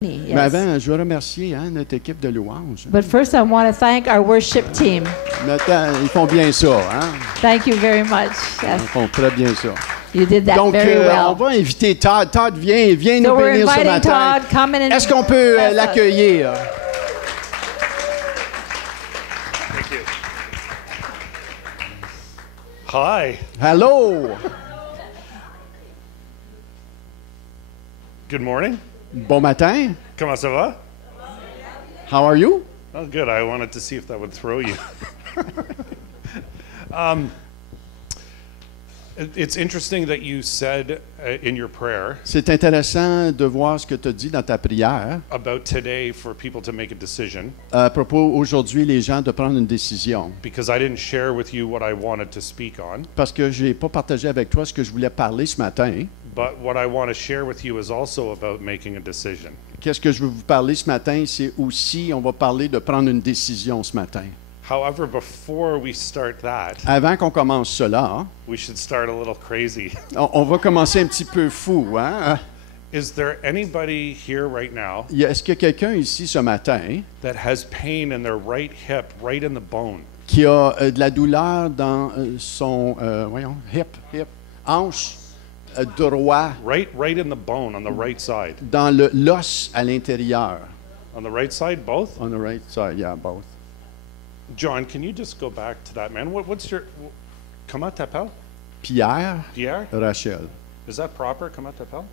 Mais Yes. avant, je veux remercier notre équipe de louanges. But first, I want to thank our worship team. Ils font bien ça. Thank you very much. Yes, Ils font très bien ça. you did that Donc, very on well. va inviter Todd. Todd, viens So nous we're bénir ce inviting matin. Todd. Come in and Est-ce qu'on peut bless us. l'accueillir? Thank you. Hi. Hello! Good morning. Bon matin. Comment ça va? How are you? Oh, good. I wanted to see if that would throw you. It's interesting that you said in your prayer C'est intéressant de voir ce que tu as dit dans ta prière about today for people to make a decision, à propos aujourd'hui les gens de prendre une décision. because I didn't share with you what I wanted to speak on. Parce que je n'ai pas partagé avec toi ce que je voulais parler ce matin. But what I want to share with you is also about making a decision. Qu'est-ce que je veux vous parler ce matin? C'est aussi, on va parler de prendre une décision ce matin. However, before we start that, Avant qu'on commence cela, we should start a little crazy. on va commencer un petit peu fou. Is there anybody here right now Est-ce qu'il y a quelqu'un ici ce matin that has pain in their right hip, right in the bone? qui a de la douleur dans son hanche droit, Right in the bone on the right side. dans l'os à l'intérieur? On the right side, both? On the right side, yeah, both. John, can you just go back to that man? What's your... Comment t'appelles? Pierre, Pierre? Rachel. Is that proper? Comment t'appelles?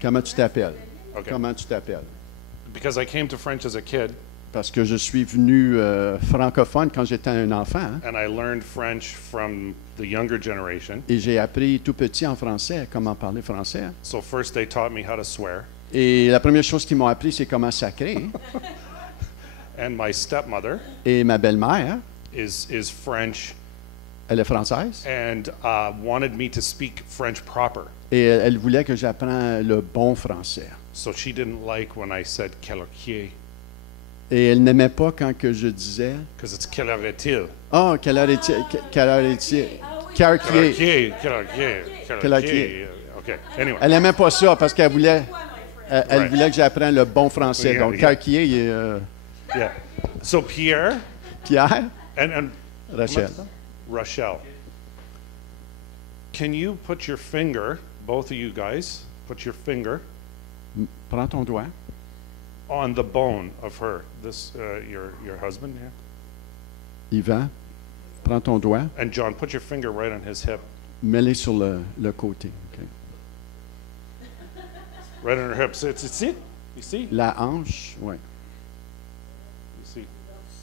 Comment tu t'appelles? Okay. Comment tu t'appelles? Because I came to French as a kid, Parce que je suis venu francophone quand j'étais un enfant and I learned French from the younger generation. et j'ai appris tout petit en français comment parler français. So first they taught me how to swear, Et la première chose qu'ils m'ont appris, c'est comment sacrer. and my stepmother Et ma belle-mère, is French elle est française, and wanted me to speak French proper. et elle voulait que j'apprenne le bon français. So she didn't like when I said quelle heure est-il, Et elle n'aimait pas quand que je disais because it's quelle heure est-il. « Oh, quelle heure est-il? Quelle heure est-il? Cartier. Quelle heure est-il. Okay, anyway. Elle n'aimait pas ça parce qu'elle voulait, elle Right. voulait que j'apprenne le bon français. Yeah, Donc, yeah. Cartier, Yeah. So Pierre Pierre, and Rachel. Rochelle, can you put your finger, both of you guys, put your finger Prends ton doigt. on the bone of her, this your husband here, Yvan, prends ton doigt. and John, put your finger right on his hip, Mets-les sur le côté. OK. right on her hip. So it's it. You see? La hanche, oui. You see?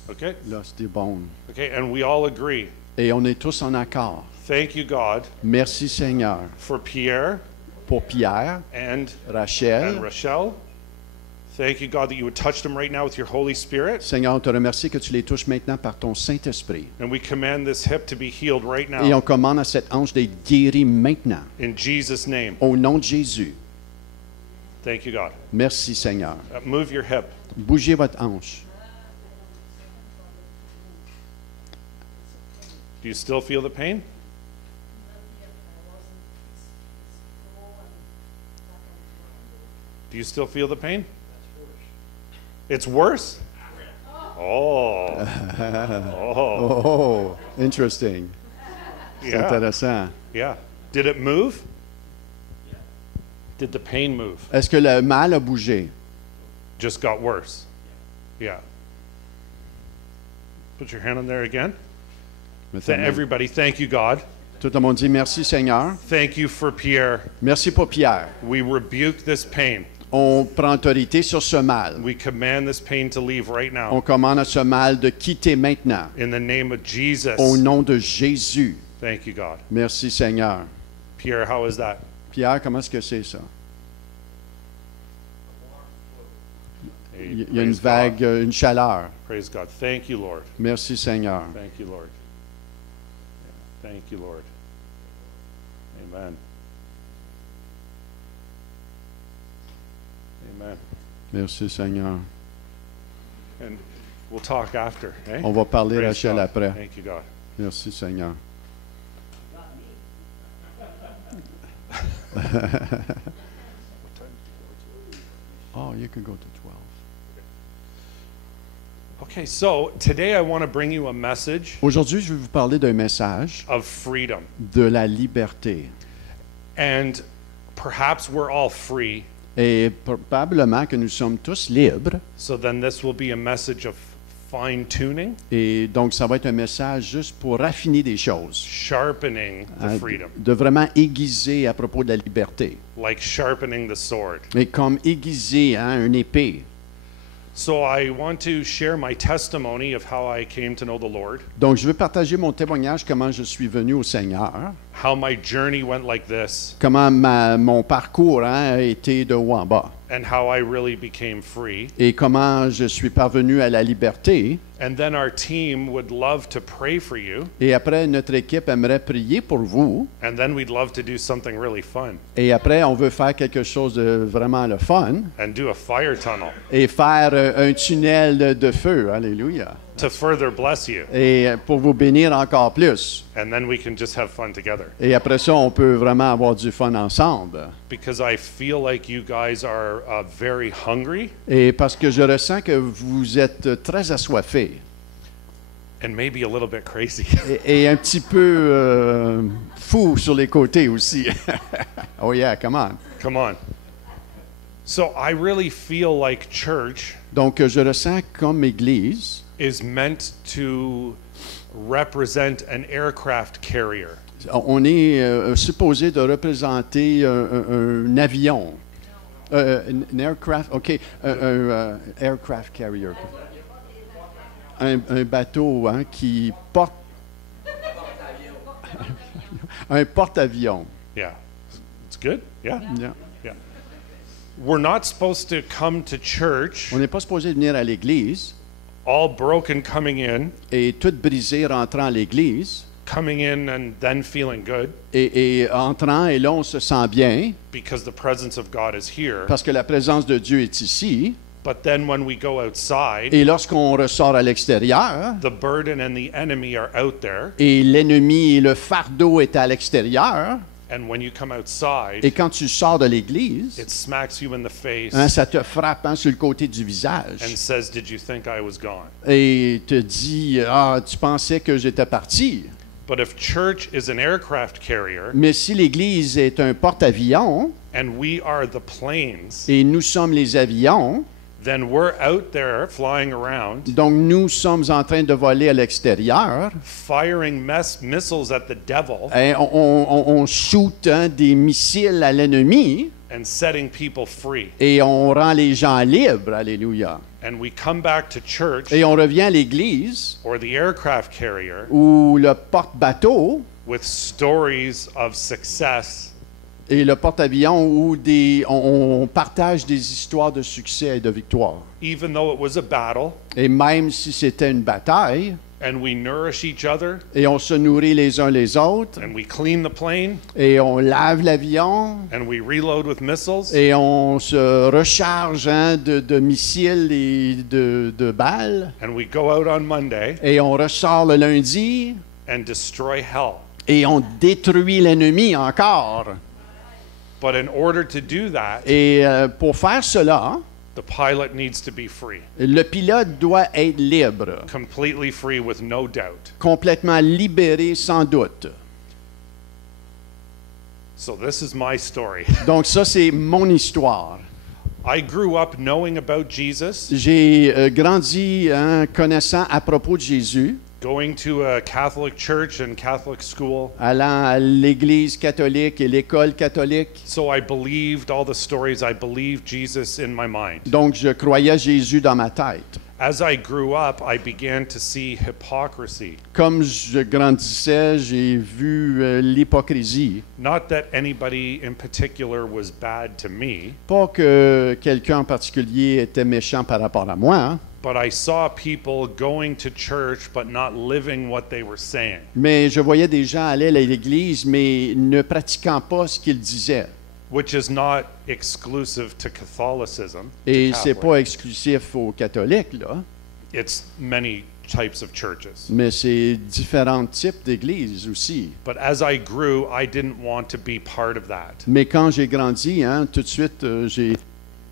Okay. L'os des bones. Okay, and we all agree. Et on est tous en accord. Thank you, God, Merci Seigneur for Pierre pour Pierre, and Rachel. Rochelle. Thank you, God, that you would touch them right now with your Holy Spirit. Seigneur, on te remercie que tu les touches maintenant par ton Saint-Esprit. And we command this hip to be healed right Et now. on commande à cette hanche d'être guérie maintenant. In Jesus' name. Au nom de Jésus. Thank you, God. Merci Seigneur. Move your hip. Bougez votre hanche. Do you still feel the pain? Do you still feel the pain? It's worse? Oh. Oh. Oh, interesting. C'est Yeah. intéressant. Yeah. Did it move? Did the pain move? Est-ce que le mal a bougé? Just got worse. Yeah. Put your hand on there again. Everybody, thank you, God. Tout le monde dit merci Seigneur. Thank you for Pierre. Merci pour Pierre. We rebuke this pain. On prend autorité sur ce mal. We command this pain to leave right now. On commande à ce mal de quitter maintenant. In the name of Jesus. Au nom de Jésus. Thank you, God. Merci Seigneur. Pierre, how is that? Pierre, comment est-ce que c'est ça? Il y a une Praise vague, God. une chaleur. Praise God. Thank you, Lord. Merci Seigneur. Thank you, Lord. Yeah. Thank you, Lord. Amen. Amen. Merci Seigneur. And we'll talk after. Eh? On va parler Praise Rachel God. après. Thank you, God. Merci Seigneur. Oh, you can go to 12. Okay, so today I want to bring you a message Aujourd'hui, je vais vous parler d'un message of freedom. de la liberté. And perhaps we're all free, Et probablement que nous sommes tous libres. so then this will be a message of fine-tuning, Et donc, ça va être un message juste pour raffiner des choses. sharpening the freedom, De vraiment aiguiser à propos de la liberté. like sharpening the sword. Mais comme aiguiser une épée. So I want to share my testimony of how I came to know the Lord, Donc, je veux partager mon témoignage, comment je suis venu au Seigneur, how my journey went like this, comment mon parcours a été de haut en bas, and how I really became free. et comment je suis parvenu à la liberté. And then our team would love to pray for you, Et après, notre équipe aimerait prier pour vous. and then we'd love to do something really fun Et après, on veut faire quelque chose de vraiment le fun and do a fire tunnel et faire un tunnel de feu. Alléluia. to further bless you. Et pour vous bénir encore plus. And then we can just have fun together. Et après ça, on peut vraiment avoir du fun ensemble. Because I feel like you guys are very hungry Et parce que je ressens que vous êtes très assoiffés and maybe a little bit crazy. et un petit peu fous sur les côtés aussi. Oh yeah, come on. Come on. So I really feel like church Donc, je ressens comme Église, is meant to represent an aircraft carrier. on est supposé de représenter un avion. Un aircraft, OK, un aircraft carrier. Un bateau qui porte... un porte-avions. Yeah. It's good? Yeah. Yeah. Yeah. We're not supposed to come to church On n'est pas supposé venir à l'Église all broken coming et tout brisé rentrant à l'Église in and then feeling good et entrant et là on se sent bien because the presence of God is here. parce que la présence de Dieu est ici. But then when we go outside, Et lorsqu'on ressort à l'extérieur the burden and the enemy are out there. et l'ennemi et le fardeau est à l'extérieur, And when you come outside, et quand tu sors de l'Église, it smacks you in the face ça te frappe sur le côté du visage and says, "Did you think I was gone?" et te dit tu pensais que j'étais parti. But if church is an aircraft carrier Mais si l'Église est un porte-avions and we are the planes, et nous sommes les avions, then we're out there flying around, donc nous sommes en train de voler à l'extérieur, firing missiles at the devil et on shoot des missiles à l'ennemi and setting people free. et on rend les gens libres, alléluia. And we come back to church Et on revient à l'Église or the aircraft carrier où le porte-bateau with stories of success et le porte-avions où on partage des histoires de succès et de victoire. even though it was a battle, Et même si c'était une bataille, and we nourish each other, et on se nourrit les uns les autres, and we clean the plane, et on lave l'avion, and we reload with missiles, et on se recharge de missiles et de balles, and we go out on Monday et on ressort le lundi, and destroy hell. et on détruit l'ennemi encore. But in order to do that, Et pour faire cela, the pilot needs to be free, le pilote doit être libre, completely free with no doubt. complètement libéré sans doute. So this is my story. Donc ça, c'est mon histoire. I grew up knowing about Jesus, J'ai grandi connaissant à propos de Jésus, going to a Catholic church and Catholic school. allant à l'église catholique et l'école catholique. So I believed all the stories. I believed Jesus in my mind. Donc je croyais Jésus dans ma tête. As I grew up, I began to see hypocrisy. Comme je grandissais, j'ai vu l'hypocrisie. Not that anybody in particular was bad to me, Pas que quelqu'un en particulier était méchant par rapport à moi, hein, but I saw people going to church but not living what they were saying. mais je voyais des gens aller à l'église, mais ne pratiquant pas ce qu'ils disaient. Which is not exclusive to Catholicism. to Et c'est Catholic. pas exclusif aux catholiques, là, It's many types of churches. mais c'est différents types d'églises aussi. But as I grew, I didn't want to be part of that. Mais quand j'ai grandi, tout de suite,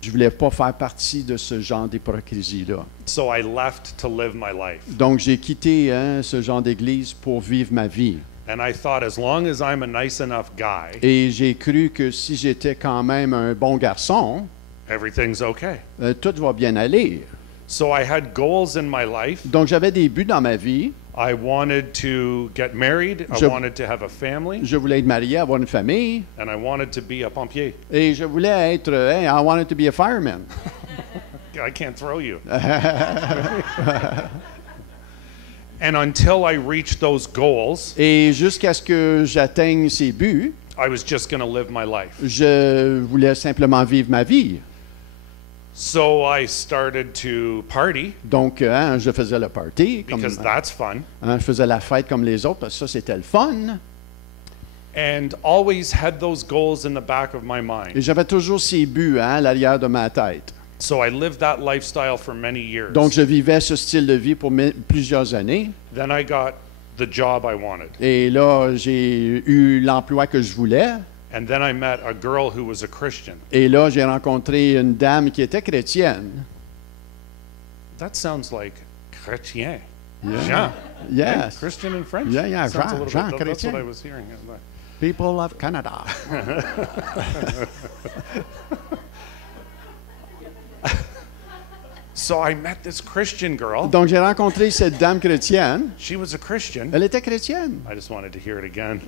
Je voulais pas faire partie de ce genre d'hypocrisie-là. So I left to live my life. Donc, j'ai quitté ce genre d'église pour vivre ma vie. And I thought, as long as I'm a nice enough guy, Et j'ai cru que si j'étais quand même un bon garçon, everything's okay. tout va bien aller. So I had goals in my life. Donc, j'avais des buts dans ma vie. I wanted to get married. I Je- wanted to have a family. Je voulais être marié, avoir une famille. And I wanted to be a pompier. Et je voulais être, hey, I wanted to be a fireman. I can't throw you. And until I reached those goals, Et jusqu'à ce que j'atteigne ces buts, I was just going to live my life. je voulais simplement vivre ma vie. So I started to party Donc, je faisais le party, comme, because that's fun. je faisais la fête comme les autres, parce que ça, c'était le fun. And always had those goals in the back of my Et mind. j'avais toujours ces buts à l'arrière de ma tête. So I lived that lifestyle for many years. Donc, je vivais ce style de vie pour plusieurs années. Then I got the job I wanted. Et là, j'ai eu l'emploi que je voulais. And then I met a girl who was a Christian. Et là, j'ai rencontré une dame qui était chrétienne. That sounds like chrétien. Yeah. Jean. Yes. Right? Christian in French? Yeah, yeah, Sounds a Jean- little Jean bit, that's what chrétien. I was hearing. People of Canada. So I met this Christian girl. Donc, j'ai rencontré cette dame chrétienne. She was a Christian. Elle était chrétienne. I just wanted to hear it again.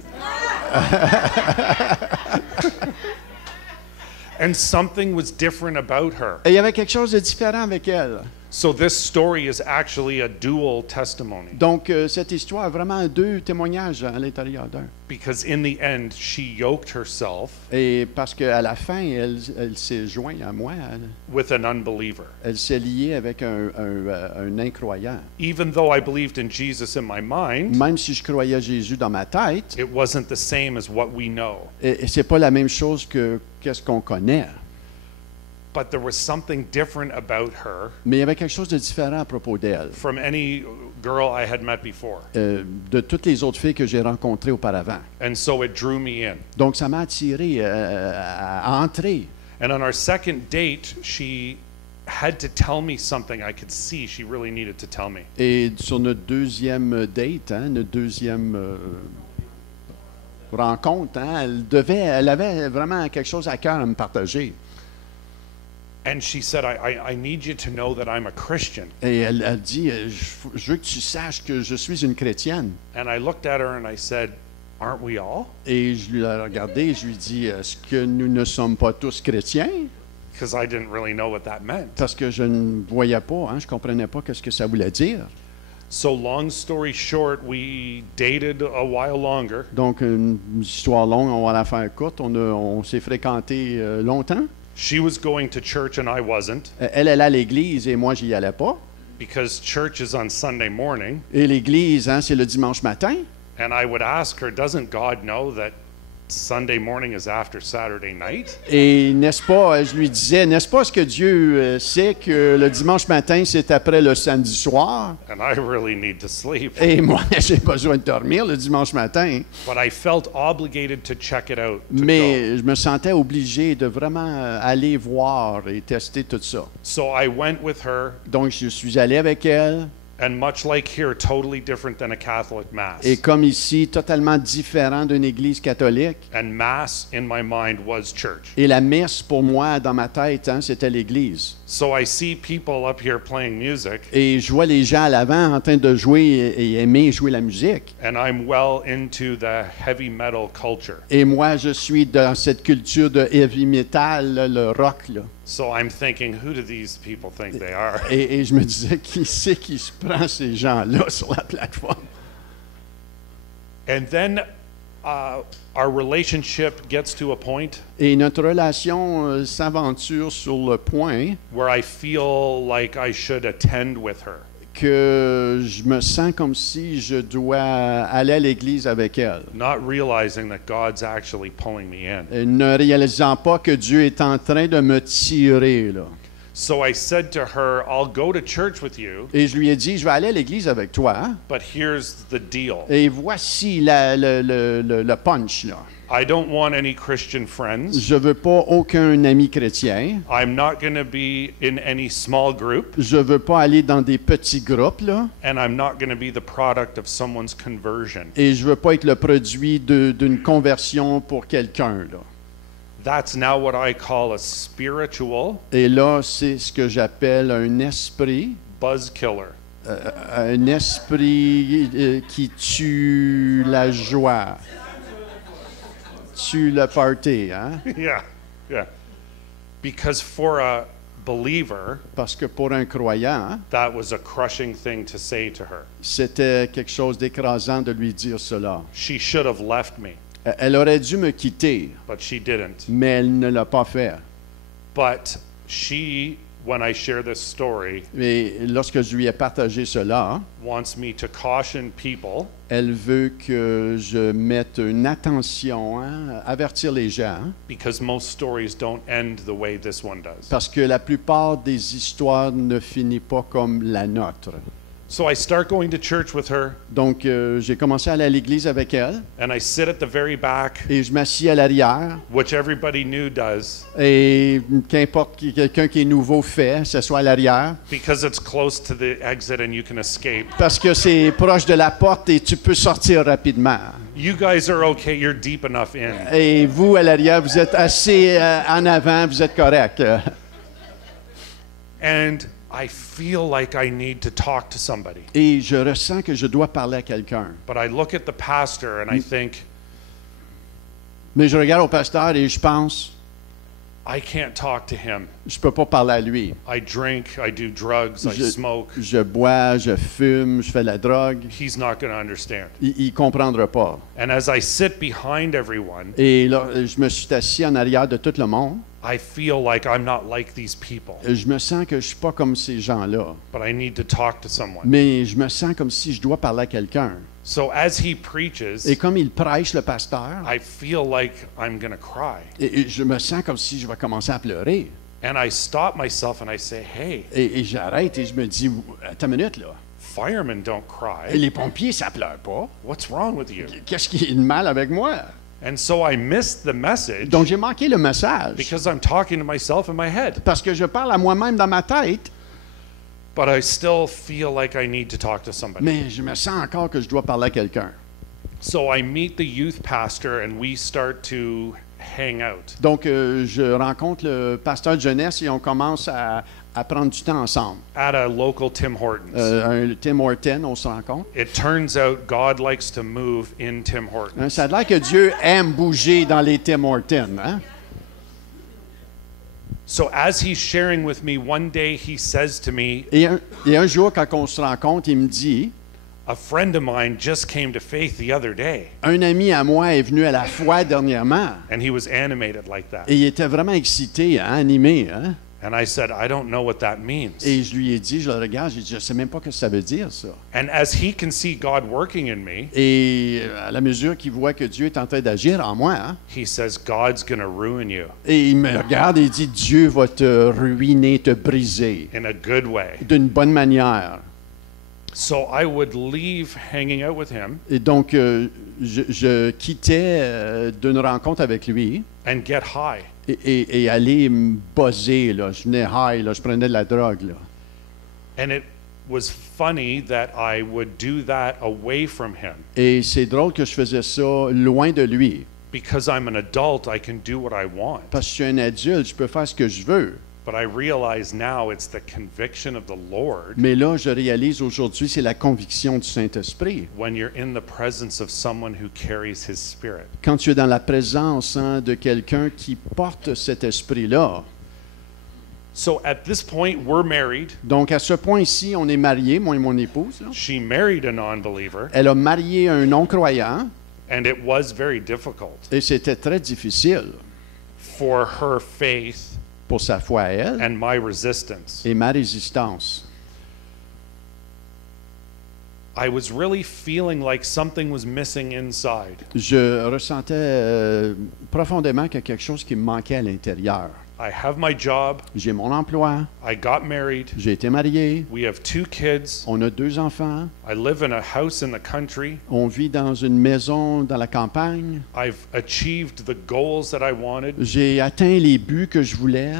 And something was different about her. Et il y avait quelque chose de différent avec elle. So this story is actually a dual testimony. Donc, cette histoire a vraiment deux témoignages à l'intérieur d'un. Because in the end, she yoked herself Et parce qu'à la fin, elle s'est jointe à moi. with an unbeliever. Elle s'est liée avec un incroyant. Even though I believed in Jesus in my mind, Même si je croyais Jésus dans ma tête, it wasn't the same as what we know. et c'est pas la même chose que qu'est-ce qu'on connaît. But there was something different about her Mais il y avait quelque chose de différent à propos d'elle. from any girl I had met before. De toutes les autres filles que j'ai rencontrées auparavant. And so it drew me in. Donc, ça m'a attiré à entrer. And on our second date, she had to tell me something I could see she really needed to tell me. Et sur notre deuxième date, notre deuxième rencontre, elle avait vraiment quelque chose à cœur à me partager. And she said, I need you to know that I'm a Christian. Et elle dit, je veux que tu saches que je suis une chrétienne. And I looked at her and I said, aren't we all? Et je lui ai regardé et je lui ai dit, est-ce que nous ne sommes pas tous chrétiens? Because I didn't really know what that meant. Parce que je ne voyais pas, je ne comprenais pas ce que ça voulait dire. So long story short, we dated a while longer. Donc, une histoire longue, on va la faire courte. On s'est fréquentés longtemps. She was going to church and I wasn't Elle allait à l'église et moi, j'y allais pas. because church is on Sunday morning. Et l'église, c'est le dimanche matin. And I would ask her, doesn't God know that Sunday morning is after Saturday night? Et n'est-ce pas, je lui disais, n'est-ce pas ce que Dieu sait que le dimanche matin, c'est après le samedi soir? And I really need to sleep. Et moi, j'ai besoin de dormir le dimanche matin. But I felt obligated to check it out. To go. Mais je me sentais obligé de vraiment aller voir et tester tout ça. So I went with her, Donc, je suis allé avec elle. and much like here, totally different than a Catholic Mass. Et comme ici, totalement différent d'une église catholique. And Mass in my mind was church. Et la messe, pour moi, dans ma tête, c'était l'église. So I see people up here playing music, Et je vois les gens à l'avant en train de jouer et aimer jouer la musique. and I'm well into the heavy metal culture. Et moi, je suis dans cette culture de heavy metal, là, le rock. Là. So I'm thinking, who do these people think they are? Et je me disais, qui c'est qui se prend ces gens-là sur la plateforme? And then our relationship gets to a point Et notre relation s'aventure sur le point where I feel like I should attend with her. que je me sens comme si je dois aller à l'église avec elle. Not realizing that God's actually pulling me in. Et ne réalisant pas que Dieu est en train de me tirer. Là. So I said to her, I'll go to church with you, Et je lui ai dit, je vais aller à l'église avec toi. but here's the deal. Et voici le punch. Là. I don't want any Christian friends. Je veux pas aucun ami chrétien. I'm not going to be in any small group. Je veux pas aller dans des petits groupes, là. And I'm not going to be the product of someone's conversion. Et je veux pas être le produit d'une conversion pour quelqu'un, là. That's now what I call a spiritual Et là, c'est ce que j'appelle un esprit. buzz killer. Un esprit qui tue la joie, tue le party, hein? Yeah, yeah. Because for a believer, Parce que pour un croyant, hein, that was a crushing thing to say to her. c'était quelque chose d'écrasant de lui dire cela. She should have left me, Elle aurait dû me quitter, but she didn't. mais elle ne l'a pas fait. But she, when I share this story, Et lorsque je lui ai partagé cela, hein, wants me to caution people elle veut que je mette une attention, hein, avertir les gens, hein, because most stories don't end the way this one does. parce que la plupart des histoires ne finissent pas comme la nôtre. So I start going to church with her, Donc, j'ai commencé à aller à l'église avec elle and I sit at the very back, et je m'assis à l'arrière. which everybody new does Et qu'importe quelqu'un qui est nouveau fait, ce soit à l'arrière, because it's close to the exit and you can escape. parce que c'est proche de la porte et tu peux sortir rapidement. You guys are okay, you're deep enough in. Et vous, à l'arrière, vous êtes assez en avant, vous êtes correct. And I feel like I need to talk to somebody. Et je ressens que je dois parler à quelqu'un. But I look at the pastor and I think, Mais je regarde au pasteur et je pense, I can't talk to him. je peux pas parler à lui. I drink, I do drugs, I smoke. Je bois, je fume, je fais de la drogue. He's not going to understand. Il comprendra pas. And as I sit behind everyone, Et là, je me suis assis en arrière de tout le monde. I feel like I'm not like these people, Je me sens que je suis pas comme ces gens-là. but I need to talk to someone. Mais je me sens comme si je dois parler à quelqu'un. So as he preaches, Et comme il prêche, le pasteur, I feel like I'm going to cry. et je me sens comme si je vais commencer à pleurer. And I stop myself and I say, hey, Et j'arrête et je me dis, attends une minute là. firemen don't Et cry. les pompiers, ça pleure pas. What's wrong with you? Qu'est-ce qui est de mal avec moi? And so I missed the message Donc j'ai manqué le message. because I'm talking to myself in my head. Parce que je parle à moi-même dans ma tête, But I still feel like I need to talk to somebody. mais je me sens encore que je dois parler à quelqu'un. So I meet the youth pastor and we start to hang out. Donc je rencontre le pasteur de jeunesse et on commence à prendre du temps ensemble. At a local Tim Hortons. Un Tim Hortons, on se rencontre. It turns out God likes to move in Tim Hortons. Hein, ça a l'air que Dieu aime bouger dans les Tim Hortons. Hein? So as he's sharing with me, one day he says to me, Et un jour, quand on se rencontre, il me dit, a friend of mine just came to faith the other day. un ami à moi est venu à la foi dernièrement. And he was animated like that. Et il était vraiment excité, hein, animé. Hein? And I said, I don't know what that means. Et je lui ai dit, je le regarde, j'ai dit, je ne sais même pas ce que ça veut dire, ça. And as he can see God working in me, Et à la mesure qu'il voit que Dieu est en train d'agir en moi, hein, he says, God's going to ruin you et il me regarde et il dit, Dieu va te ruiner, te briser, in a good way. d'une bonne manière. So I would leave hanging out with him Et donc, je quittais d'une rencontre avec lui and get high. et aller me buzzer, là. Je venais high, là, je prenais de la drogue. Là. And it was funny that I would do that away from him. Et c'est drôle que je faisais ça loin de lui. Because I'm an adult, I can do what I want. Parce que je suis un adulte, je peux faire ce que je veux. But I realize now it's the conviction of the Lord Mais là, je réalise aujourd'hui, c'est la conviction du Saint-Esprit. when you're in the presence of someone who carries his spirit. Quand tu es dans la présence, hein, de quelqu'un qui porte cet esprit-là. So at this point, we're married. Donc, à ce point-ci, on est mariés, moi et mon épouse. Là. She married a non-believer, Elle a marié un non-croyant and it was very difficult et c'était très difficile for her faith pour sa foi à elle and my resistance. et ma résistance. I was really feeling like something was missing inside. Je ressentais profondément qu'il y a quelque chose qui me manquait à l'intérieur. I have my job. J'ai mon emploi. I got married. J'ai été marié. We have 2 kids. On a 2 enfants. I live in a house in the country. On vit dans une maison dans la campagne. I've achieved the goals that I wanted. J'ai atteint les buts que je voulais.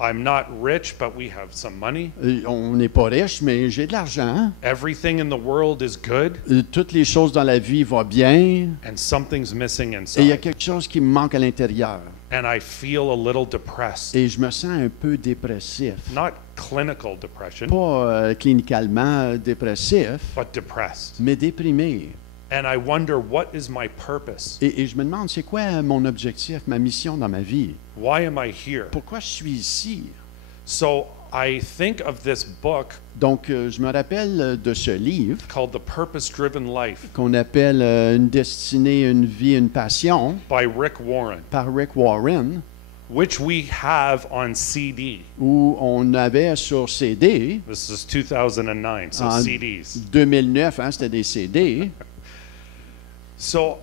I'm not rich, but we have some money. On n'est pas riche, mais j'ai de l'argent. Everything in the world is good, Toutes les choses dans la vie vont bien. and something's missing Et il y a inside. quelque chose qui me manque à l'intérieur. And I feel a little depressed. Et je me sens un peu dépressif. Not clinical depression, Pas cliniquement dépressif, but depressed. mais déprimé. And I wonder, what is my purpose? Et je me demande, c'est quoi mon objectif, ma mission dans ma vie? Why am I here? Pourquoi je suis ici? So I think of this book Donc, je me rappelle de ce livre called The Purpose-Driven Life qu'on appelle Une destinée, une vie, une passion by Rick Warren, par Rick Warren, which we have on CD. où on avait sur CD, This is 2009, so en CDs. 2009, hein, c'était des CD. So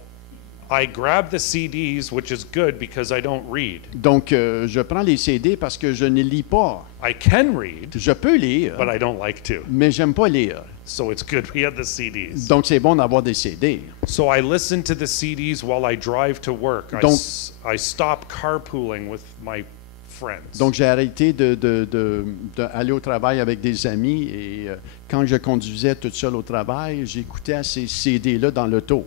I grab the CDs, which is good because I don't read. Donc, je prends les CD parce que je ne lis pas. I can read, Je peux lire, but I don't like to. mais j'aime pas lire. So it's good we have the CDs. Donc, c'est bon d'avoir des CD. So I listen to the CDs while I drive to work. Donc- I stop carpooling with my friends. Donc, j'ai arrêté d'aller au travail avec des amis et quand je conduisais toute seule au travail, j'écoutais à ces CD-là dans l'auto.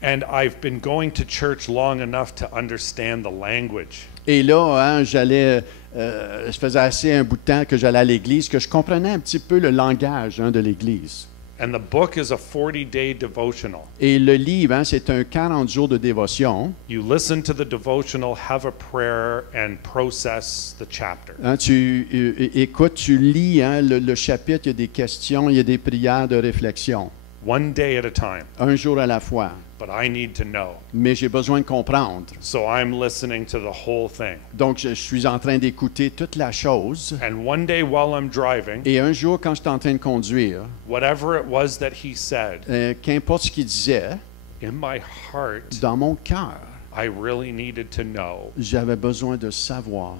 And I've been going to church long enough to understand the language. Et là, hein, je faisais assez un bout de temps que j'allais à l'église, que je comprenais un petit peu le langage hein, de l'église. And the book is a 40-day devotional. Et le livre, hein, c'est un 40 jours de dévotion. You listen to the devotional, have a prayer, and process the chapter. Hein, tu écoutes, tu lis hein, le chapitre, il y a des questions, il y a des prières de réflexion. One day at a time. Un jour à la fois. But I need to know. Mais j'ai besoin de comprendre. So I'm listening to the whole thing. Donc, je suis en train d'écouter toute la chose. And one day while I'm driving, Et un jour, quand je suis en train de conduire, whatever it was that he said, qu'importe ce qu'il disait, in my heart, dans mon cœur, I really needed to know j'avais besoin de savoir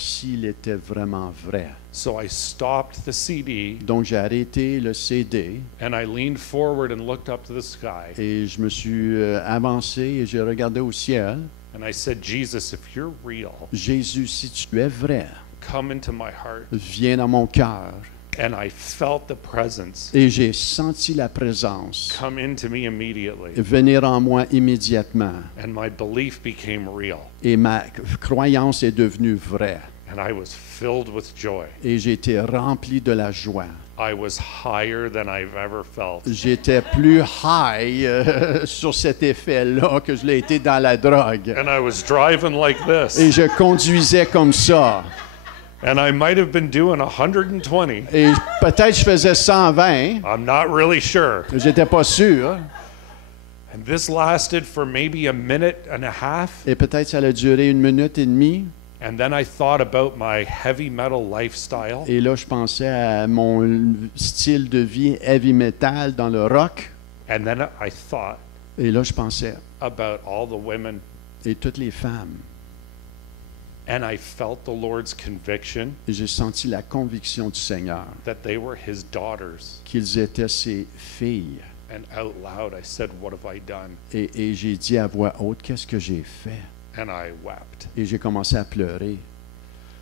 s'il était vraiment vrai. So I stopped the CD Donc, j'ai arrêté le CD and I leaned forward and looked up to the sky et je me suis avancé et j'ai regardé au ciel. and I said, Jesus, if you're real, Jésus, si tu es vrai, come into my heart. viens dans mon cœur. And I felt the presence Et j'ai senti la présence come into me immediately. venir en moi immédiatement. And my belief became real. Et ma croyance est devenue vraie. And I was filled with joy. Et j'ai été rempli de la joie. I was higher than I've ever felt. J'étais plus high sur cet effet-là que je l'ai été dans la drogue. And I was driving like Et this. je conduisais comme ça. And I might have been doing 120. Et peut-être je faisais 120. I'm not really sure. J'étais pas sûr. And this lasted for maybe a minute and a half. Et peut-être ça a duré 1 minute et demie. And then I thought about my heavy metal lifestyle. Et là, je pensais à mon style de vie heavy metal dans le rock. And then I thought Et là, je pensais, about all the women. et toutes les femmes. And I felt the Lord's conviction Et j'ai senti la conviction du Seigneur that they were His daughters. qu'ils étaient ses filles. And out loud I said, what have I done? Et j'ai dit à voix haute, qu'est-ce que j'ai fait? And I wept. Et j'ai commencé à pleurer.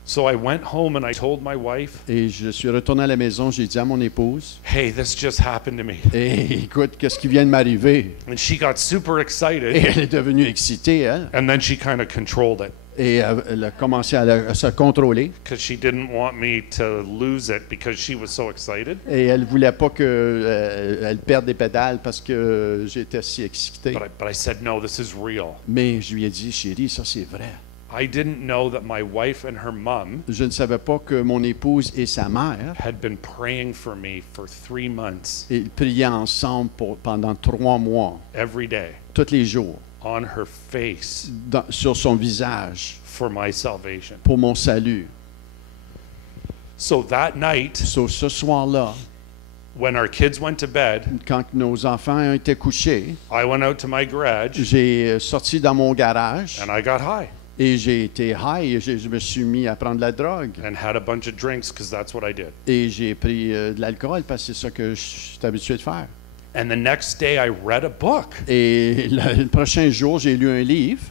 So I went home and I told my wife, Et je suis retourné à la maison, j'ai dit à mon épouse, hey, this just happened to me. écoute, qu'est-ce qui vient de m'arriver? And she got super Et excited. elle est devenue excitée, elle. And then she kind of controlled it Et elle a commencé à se contrôler. because she didn't want me to lose it because she was so excited. Et elle voulait pas que elle perde des pédales parce que j'étais si excité. But I said, no, this is real. Mais je lui ai dit, chérie, ça c'est vrai. I didn't know that my wife and her mom Je ne savais pas que mon épouse et sa mère had been praying for me for 3 months ils priaient ensemble pendant 3 mois, every day tous les jours, on her face sur son visage, for my salvation. pour mon salut. So that night, Ce soir-là, When our kids went to bed, quand nos enfants étaient couchés, I went out to my garage j'ai sorti dans mon garage and I got high et j'ai été high et je me suis mis à prendre de la drogue. and had a bunch of drinks because that's what I did. Et j'ai pris de l'alcool parce que c'est ça que je suis habitué de faire. And the next day, I read a book Et le prochain jour, j'ai lu un livre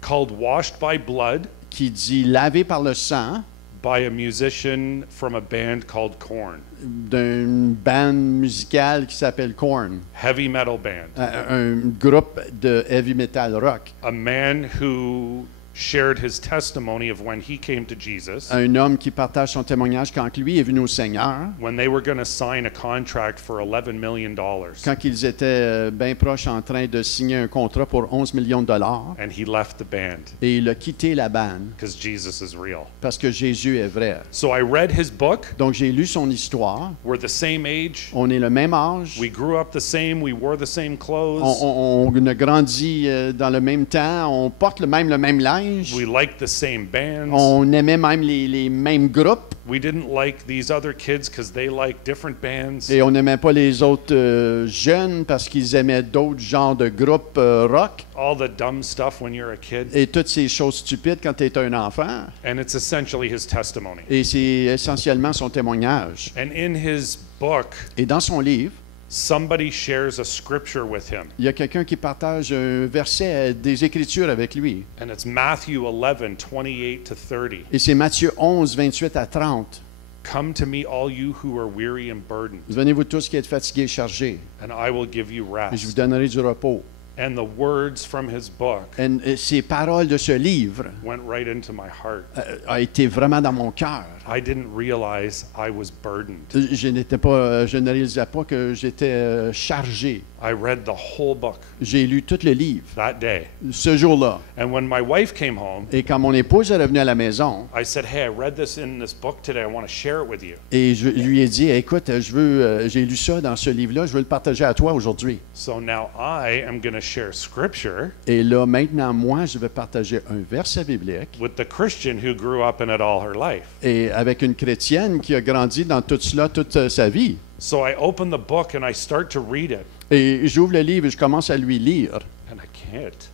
called Washed by Blood qui dit Lavé par le sang by a musician from a band called Korn, d'une bande musicale qui s'appelle Korn, heavy metal band. un groupe de heavy metal rock. A man who shared his testimony of when he came to Jesus, Un homme qui partage son témoignage quand lui est venu au Seigneur, when they were going to sign a contract for $11 million. quand ils étaient bien proches en train de signer un contrat pour 11 millions de dollars, And he left the band et il a quitté la bande because Jesus is real. parce que Jésus est vrai. So I read his book. Donc j'ai lu son histoire. We're the same age. On est le même âge. We grew up the same. We wore the same clothes. On a grandi dans le même temps. On porte le même linge. We liked the same bands. On aimait même les mêmes groupes. We didn't like these other kids because they liked different bands. Et on n'aimait pas les autres jeunes parce qu'ils aimaient d'autres genres de groupes rock. All the dumb stuff when you're a kid. Et toutes ces choses stupides quand tu es un enfant. And it's essentially his testimony. Et c'est essentiellement son témoignage. And in his book, Et dans son livre, somebody shares a scripture with him. il y a quelqu'un qui partage un verset des Écritures avec lui. And it's Matthew 11, 28 to 30. Et c'est Matthieu 11, 28 à 30. Come to me, all you who are weary and burdened, Venez-vous tous qui êtes fatigués et chargés, and I will give you et je vous rest. donnerai du repos. And the words from his book Et ces paroles de ce livre went right into my heart. a été vraiment dans mon cœur. I didn't realize I was burdened. Je ne réalisais pas que j'étais chargé. I read the whole book J'ai lu tout le livre that day. ce jour-là. And when my wife came home, Et quand mon épouse est revenue à la maison, I said, "Hey, I read this in this book today. I want to share it with you." et je lui ai dit, écoute, j'ai lu ça dans ce livre-là, je veux le partager à toi aujourd'hui. So now I am going to share scripture Et là, maintenant, moi, je vais partager un verset biblique with the Christian who grew up in it all her life. et avec une chrétienne qui a grandi dans tout cela toute sa vie. So I open the book and I start to read it, Et j'ouvre le livre et je commence à lui lire. and I can't.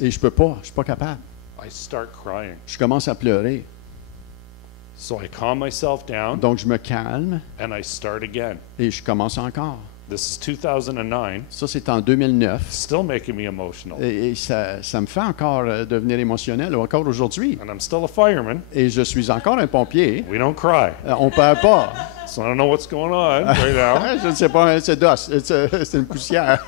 Et je suis pas capable. I start crying. Je commence à pleurer. So I calm myself down Donc, je me calme and I start again. et je commence encore. This is 2009, Ça, c'est en 2009. still making me emotional. Et ça me fait encore devenir émotionnel, encore aujourd'hui. And I'm still a fireman. Et je suis encore un pompier. We don't cry. On ne perd pas. So I don't know what's going on right now. Je ne sais pas, c'est d'os. C'est une poussière.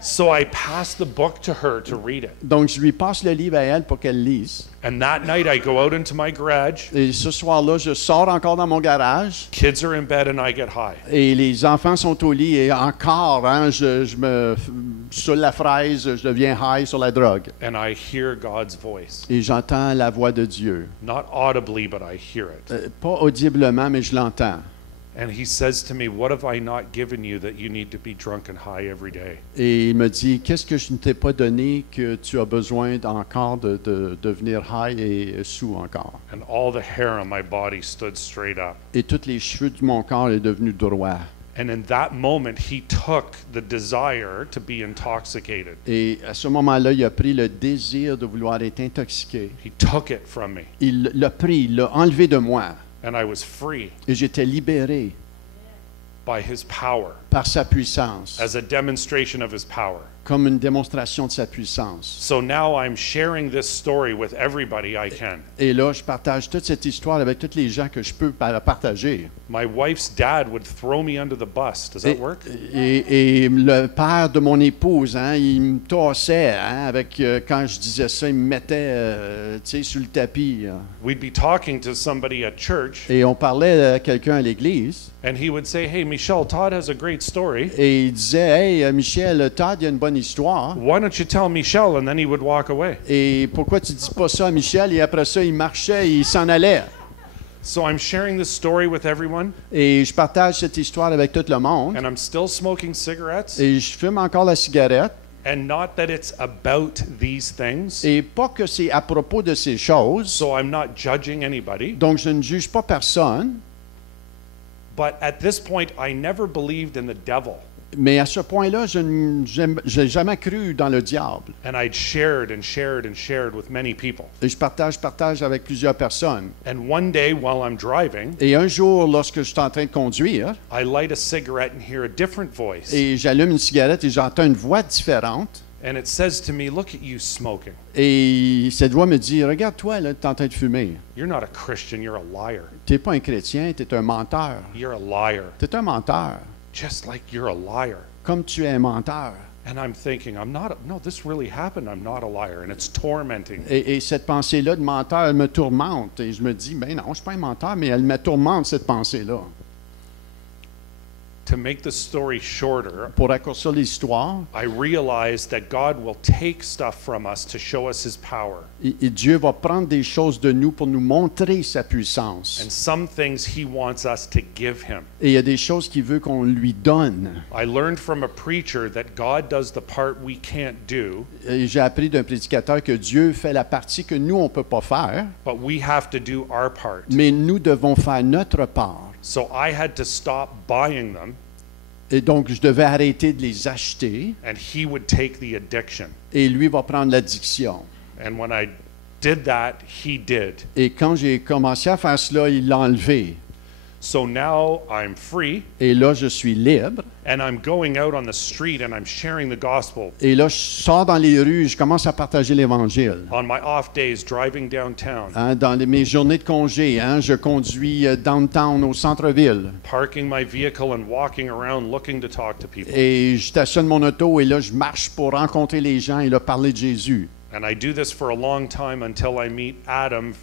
So I pass the book to her to read it. Donc, je lui passe le livre à elle pour qu'elle lise. And that night I go out into my garage. Et ce soir-là, je sors encore dans mon garage. Kids are in bed and I get high. Et les enfants sont au lit. Et encore, je me sur la fraise, je deviens high sur la drogue. And I hear God's voice. Et j'entends la voix de Dieu. Not audibly, but I hear it. Pas audiblement, mais je l'entends. And he says to me, "What have I not given you that you need to be drunk and high every day?" Et il me dit, qu'est-ce que je ne t'ai pas donné que tu as besoin encore de devenir high et sous encore? And all the hair on my body stood straight up. Et tous les cheveux de mon corps est devenu droit. And in that moment, he took the desire to be intoxicated. Et à ce moment-là, il a pris le désir de vouloir être intoxiqué. He took it from me, Il l'a pris, il l'a enlevé de moi. and I was free Et j'étais libéré by his power, par sa puissance, as a demonstration of his power. comme une démonstration de sa puissance. So now I'm sharing this story with everybody I can. Et là, je partage toute cette histoire avec tous les gens que je peux partager. My wife's dad would throw me under the bus. Does that work? Et le père de mon épouse, il me tassait avec quand je disais ça, il me mettait sur le tapis. We'd be talking to somebody at church, Et on parlait à quelqu'un à l'église. and he would say, "Hey, Michelle, Todd has a great story. Et il disait, hey, Michel, Todd, il y a une bonne histoire. Why don't you tell Michelle?" And then he would walk away. Et pourquoi tu dis pas ça à Michel? Et après ça, il marchait, il s'en allait. So I'm sharing this story with everyone, Et je partage cette histoire avec tout le monde. and I'm still smoking cigarettes. Et je fume encore la cigarette. And not that it's about these things. Et pas que c'est à propos de ces choses. So I'm not judging anybody. Donc, je ne juge pas personne. But at this point, I never believed in the devil. Mais à ce point-là, je n'ai jamais cru dans le diable. And I'd shared and shared and shared with many people. Et je partage avec plusieurs personnes. And one day while I'm driving, Et un jour, lorsque je suis en train de conduire, I light a cigarette and hear a different voice. et j'allume une cigarette et j'entends une voix différente, And it says to me, look at you smoking. et cette voix me dit, regarde-toi, là, tu es en train de fumer. You're not a Christian, you're a liar. Tu n'es pas un chrétien, tu es un menteur. You're a liar. Tu es un menteur, Just like you're a liar. comme tu es un menteur. And I'm thinking, no, this really happened. I'm not a liar. And it's tormenting. Et cette pensée-là de menteur, elle me tourmente. Et je me dis, ben non, je ne suis pas un menteur, mais elle me tourmente, cette pensée-là. To make the story shorter, Pour raccourcir l'histoire, I realized that God will take stuff from us to show us His power. et Dieu va prendre des choses de nous pour nous montrer sa puissance. And some things He wants us to give Him. Et il y a des choses qu'il veut qu'on lui donne. I learned from a preacher that God does the part we can't do, Et j'ai appris d'un prédicateur que Dieu fait la partie que nous, on ne peut pas faire, but we have to do our part. mais nous devons faire notre part. So I had to stop buying them, Et donc, je devais arrêter de les acheter, and He would take the addiction. et lui va prendre l'addiction. And when I did that, He did. Et quand j'ai commencé à faire cela, il l'a enlevé. So now I'm free, Et là, je suis libre. and I'm going out on the street and I'm sharing the gospel. Et là, je sors dans les rues, je commence à partager l'Évangile. On my off days, driving downtown, Hein, dans mes journées de congé, hein, je conduis downtown au centre-ville. parking my vehicle and walking around looking to talk to people. Et je stationne mon auto et là, je marche pour rencontrer les gens et leur parler de Jésus. And I do this for a long time until I meet Adam,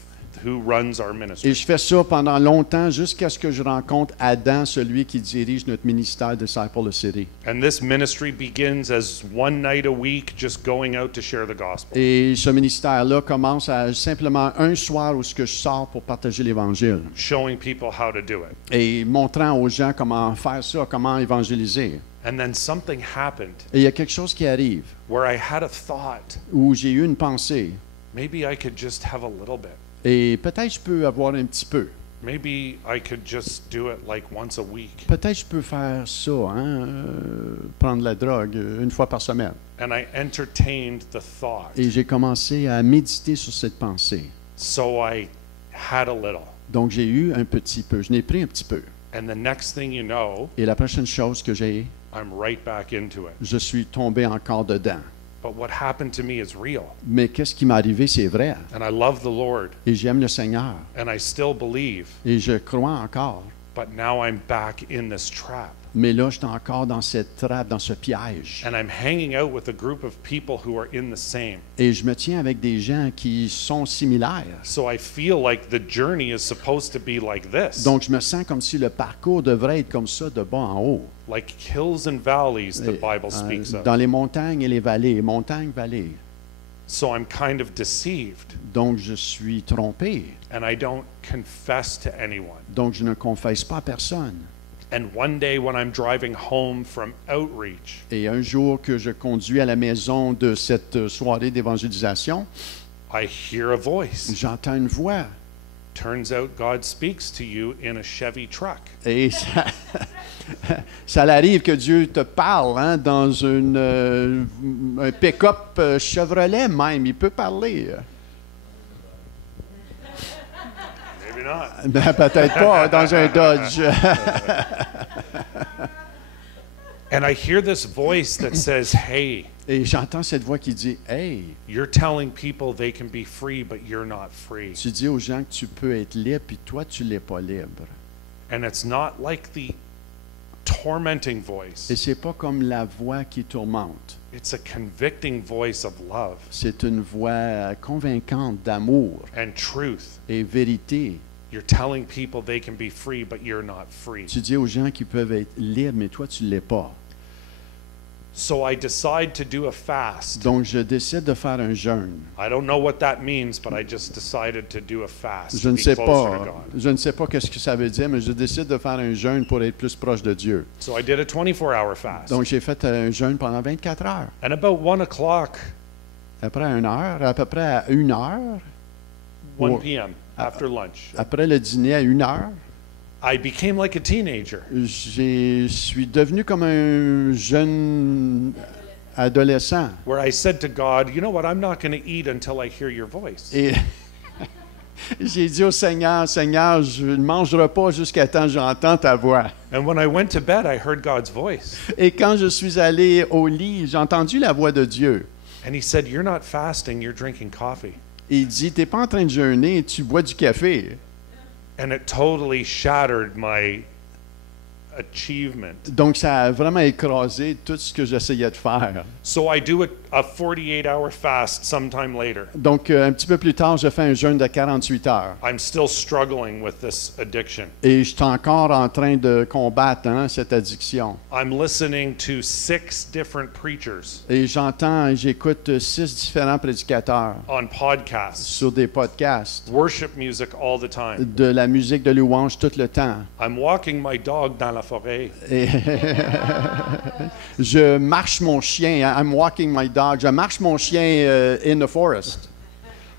who runs our ministry. Et je fais ça pendant longtemps jusqu'à ce que je rencontre Adam, celui qui dirige notre ministère de Disciple City. And this ministry begins as one night a week, just going out to share the gospel. Et ce ministère-là commence à simplement un soir où ce que je sors pour partager l'Évangile Showing people how to do it. et montrant aux gens comment faire ça, comment évangéliser. And then something happened Et il y a quelque chose qui arrive where I had a thought, où j'ai eu une pensée. maybe I could just have a little bit. Et peut-être je peux avoir un petit peu. Maybe I could just do it like once a week. Peut-être je peux faire ça, hein, prendre la drogue une fois par semaine. And I entertained the thought. Et j'ai commencé à méditer sur cette pensée. So I had a little. Donc j'ai eu un petit peu, je n'ai pris un petit peu. And the next thing you know, Et la prochaine chose que j'ai, I'm right back into it. je suis tombé encore dedans. But what happened to me is real. Mais qu'est-ce qui m'est arrivé, c'est vrai. And I love the Lord. Et j'aime le Seigneur. And I still believe. Et je crois encore. But now I'm back in this trap. Mais là, je suis encore dans cette trappe, dans ce piège. And I'm hanging out with a group of people who are in the same. Et je me tiens avec des gens qui sont similaires. So I feel like the journey is supposed to be like this. Donc, je me sens comme si le parcours devrait être comme ça, de bas en haut. Like hills and valleys, the Bible speaks of. Dans les montagnes et les vallées, montagnes, vallées. So I'm kind of deceived. Donc, je suis trompé. And I don't confess to anyone. Donc, je ne confesse pas à personne. And one day when I'm driving home from outreach, Et un jour que je conduis à la maison de cette soirée d'évangélisation, I hear a voice. j'entends une voix. Turns out God speaks to you in a Chevy truck. Et ça arrive que Dieu te parle hein, dans un pick-up Chevrolet même. Il peut parler. Maybe not. Ben, peut-être pas dans un Dodge. And I hear this voice that says, hey, Et j'entends cette voix qui dit, « Hey, you're telling people they can be free, but you're not free. tu dis aux gens que tu peux être libre, puis toi, tu l'es pas libre. » And it's not like the tormenting voice. Et c'est pas comme la voix qui tourmente. It's a convicting voice of love C'est une voix convaincante d'amour and truth. et vérité. You're telling people they can be free, but you're not free. Tu dis aux gens qu'ils peuvent être libres, mais toi, tu l'es pas. So I decide to do a fast. Donc, je décide de faire un jeûne. I don't know what that means, but I just decided to do a fast Je to ne be sais closer to pas, God. je ne sais pas qu'est-ce que ça veut dire, mais je décide de faire un jeûne pour être plus proche de Dieu. So I did a 24-hour fast. Donc, j'ai fait un jeûne pendant 24 heures. And about 1 o'clock, Après 1 heure, à peu près à 1 heure, 1 Or- p.m., after lunch, après le dîner à 1 heure, I became like a teenager. Je suis devenu comme un jeune adolescent. Where I said to God, you know what, I'm not going to eat until I hear your voice. Et j'ai dit au Seigneur, Seigneur, je ne mangerai pas jusqu'à temps que j'entends ta voix. And when I went to bed, I heard God's voice. Et quand je suis allé au lit, j'ai entendu la voix de Dieu. And he said, you're not fasting, you're drinking coffee. Et il dit, t'es pas en train de jeûner, tu bois du café. And it totally shattered my achievement. Donc, ça a vraiment écrasé tout ce que j'essayais de faire. So I do a 48-hour fast sometime later. Donc, un petit peu plus tard, je fais un jeûne de 48 heures. I'm still struggling with this addiction. Et je suis encore en train de combattre cette addiction. I'm listening to 6 different preachers Et j'écoute 6 différents prédicateurs on podcasts, sur des podcasts, worship music all the time. de la musique de louange tout le temps. I'm walking my dog dans la forêt. Et je marche mon chien. I'm walking my dog. Je marche mon chien in the forest.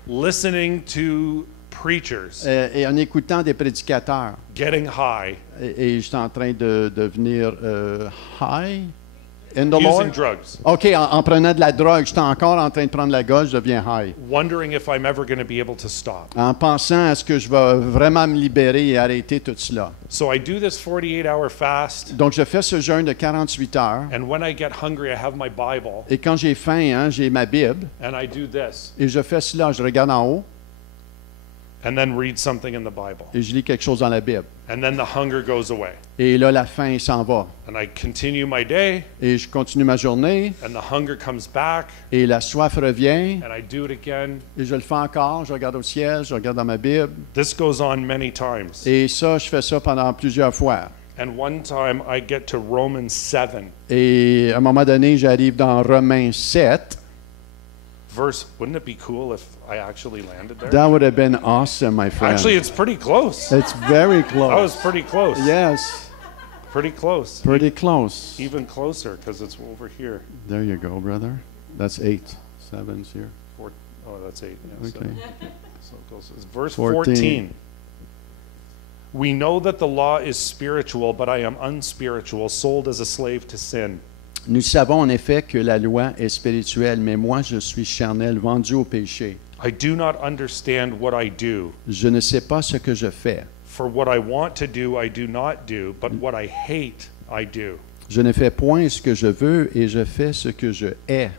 Listening to preachers, Et en écoutant des prédicateurs. getting high, Et je suis en train de devenir high in the using Lord. drugs, OK, en prenant de la drogue, je suis encore en train de prendre la gauche, je deviens high. wondering if I'm ever going to be able to stop. En pensant à ce que je vais vraiment me libérer et arrêter tout cela. So I do this 48-hour fast, Donc, je fais ce jeûne de 48 heures. and when I get hungry, I have my Bible, Et quand j'ai faim, j'ai ma Bible. and I do this, Et je fais cela, je regarde en haut and then read something in the Bible. et je lis quelque chose dans la Bible. And then the hunger goes away. Et là, la faim s'en va. And I continue my day, Et je continue ma journée and the hunger comes back, et la soif revient. and I do it again. Et je le fais encore, je regarde au ciel, je regarde dans ma Bible. This goes on many times. Et ça, je fais ça pendant plusieurs fois. And one time I get to Romans 7, Et à un moment donné, j'arrive dans Romains 7. verse. Wouldn't it be cool if I actually landed there? That would have been awesome, my friend. Actually, it's pretty close. It's very That was close. pretty close. Yes, Pretty close. pretty close. Even closer because it's over here. There you go, brother. That's 8. 7's here. Oh, that's 8. Yeah, Okay. So it goes. It's verse 14. 14. We know that the law is spiritual, but I am unspiritual, sold as a slave to sin. Nous savons en effet que la loi est spirituelle, mais moi je suis charnel, vendu au péché. I do not understand what I do. Je ne sais pas ce que je fais. For what I want to do, I do not do, but what I hate, I do. Je ne fais point ce que je veux et je fais ce que je hais.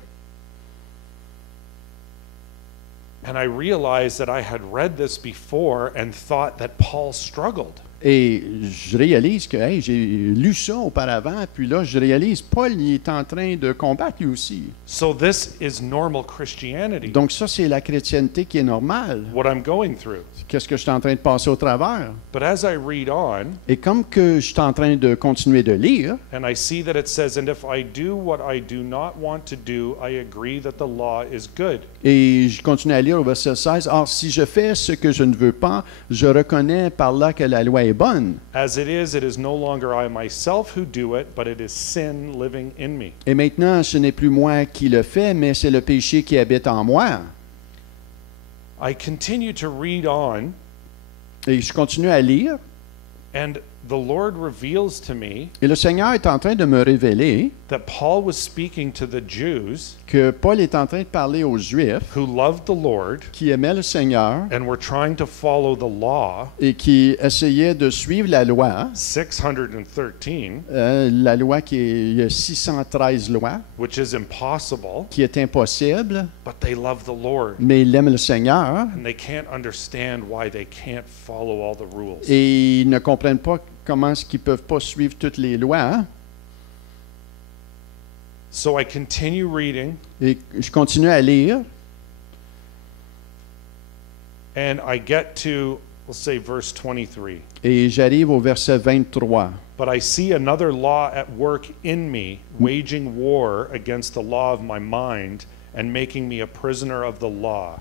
And I realized that I had read this before and thought that Paul struggled. Et je réalise que hey, j'ai lu ça auparavant, puis là je réalise Paul il est en train de combattre lui aussi. So this is normal Christianity, Donc ça c'est la chrétienté qui est normale. what I'm going through. Qu'est-ce que je suis en train de passer au travers? But as I read on, Et comme que je suis en train de continuer de lire, and I see that it says, and if I do what I do not want to do, I agree that the law is good. et je continue à lire au verset 16, « Or, si je fais ce que je ne veux pas, je reconnais par là que la loi est bonne. As it is no longer I myself who do it, but it is sin living in me. Et maintenant, ce n'est plus moi qui le fais, mais c'est le péché qui habite en moi. » I continue to read on, Et je continue à lire, and the Lord reveals to me et le Seigneur est en train de me révéler that Paul was speaking to the Jews que Paul est en train de parler aux Juifs who loved the Lord qui aimaient le Seigneur and were trying to follow the law, et qui essayaient de suivre la loi, 613, la loi qui est, il y a 613 lois, which is impossible, qui est impossible, but they love the Lord. mais ils aiment le Seigneur And they can't understand why they can't follow all the rules. et ils ne comprennent pas comment est-ce qu'ils ne peuvent pas suivre toutes les lois. Hein? So I continue reading, Et je continue à lire and I get to, let's say, verse 23. et j'arrive au verset 23. But I see another law at work in me, waging war against the law of my mind and making me a prisoner of the law.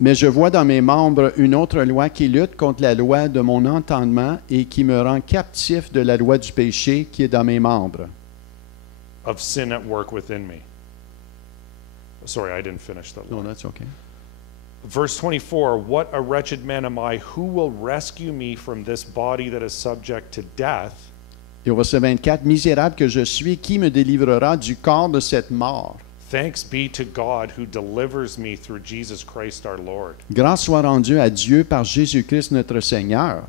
Mais je vois dans mes membres une autre loi qui lutte contre la loi de mon entendement et qui me rend captif de la loi du péché qui est dans mes membres. Of sin at work within me. Sorry, I didn't finish that No, line. that's okay. Verse 24, what a wretched man am I, who will rescue me from this body that is subject to death? Et au verset 24, misérable que je suis, qui me délivrera du corps de cette mort? Thanks be to God who delivers me through Jesus Christ our Lord. Grâce soit rendue à Dieu par Jésus-Christ notre Seigneur.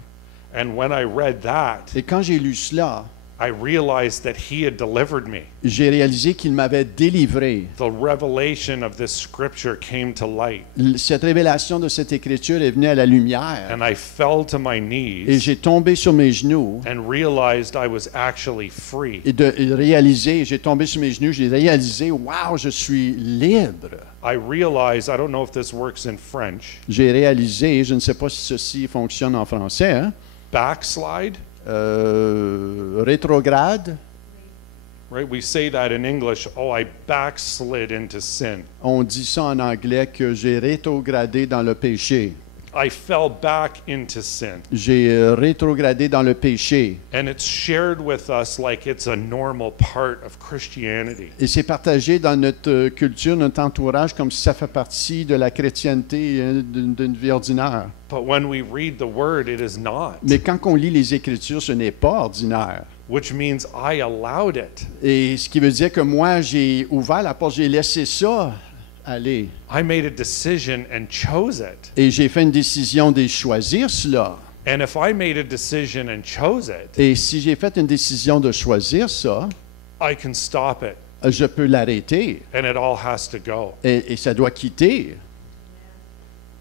And when I read that, Et quand j'ai lu cela, I realized that he had delivered me. j'ai réalisé qu'il m'avait délivré. The revelation of this scripture came to light, Cette révélation de cette écriture est venue à la lumière. and I fell to my Et knees j'ai tombé sur mes genoux. and realized I was actually free. Et de réaliser, j'ai tombé sur mes genoux, j'ai réalisé, wow, je suis libre. I realized, I don't know if this works in French, J'ai réalisé, je ne sais pas si ceci fonctionne en français, hein, backslide, rétrograde. right? We say that in English, oh, I backslid into sin. On dit ça en anglais que j'ai rétrogradé dans le péché. I fell back into sin. J'ai rétrogradé dans le péché. And it's shared with us like it's a normal part of Christianity. Et c'est partagé dans notre culture, notre entourage, comme si ça fait partie de la chrétienté d'une vie ordinaire. But when we read the word, it is not, Mais quand on lit les Écritures, ce n'est pas ordinaire. which means I allowed it. Et ce qui veut dire que moi, j'ai ouvert la porte, j'ai laissé ça aller. I made a decision and chose it. Et j'ai fait une décision de choisir cela. And if I made a decision and chose it, Et si j'ai fait une décision de choisir ça, I can stop it, je peux l'arrêter. and it all has to go. Et ça doit quitter.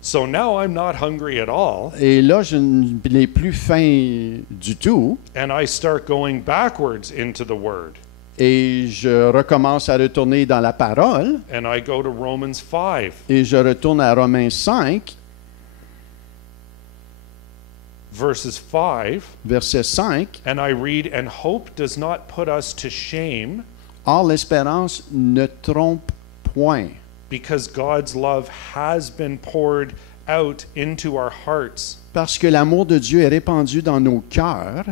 So now I'm not hungry at all, Et là, je n'ai plus faim du tout. and I start going backwards into the word. Et je recommence à retourner dans la parole. And I go to Romans 5, Et je retourne à Romains 5, verses 5, verset 5. and I read, and hope does not put us to shame, Or l'espérance ne trompe point, because God's love has been poured out into our hearts parce que l'amour de Dieu est répandu dans nos cœurs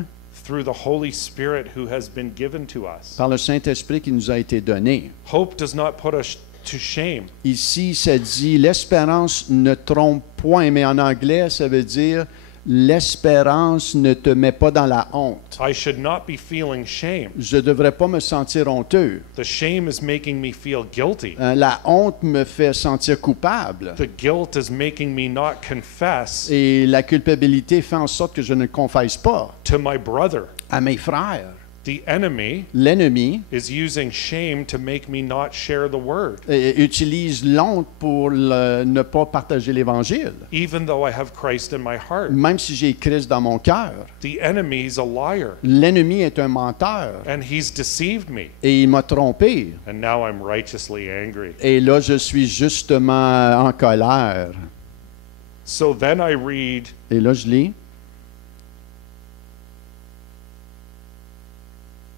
through the Holy Spirit who has been given to us. par le Saint-Esprit qui nous a été donné. Hope does not put us to shame. Ici, ça dit l'espérance ne trompe point, mais en anglais, ça veut dire l'espérance ne te met pas dans la honte. I should not be feeling shame. Je ne devrais pas me sentir honteux. The shame is making me feel guilty. La honte me fait sentir coupable. The guilt is making me not confess Et la culpabilité fait en sorte que je ne confesse pas to my brother. à mes frères. The enemy L'ennemi is using shame to make me not share the word, utilise l'honte pour ne pas partager l'Évangile. even though I have Christ in my heart. Même si j'ai Christ dans mon cœur. The enemy is a liar, L'ennemi est un menteur. and he's deceived me. Et il m'a trompé. And now I'm righteously angry. Et là, je suis justement en colère. So then I read Et là, je lis.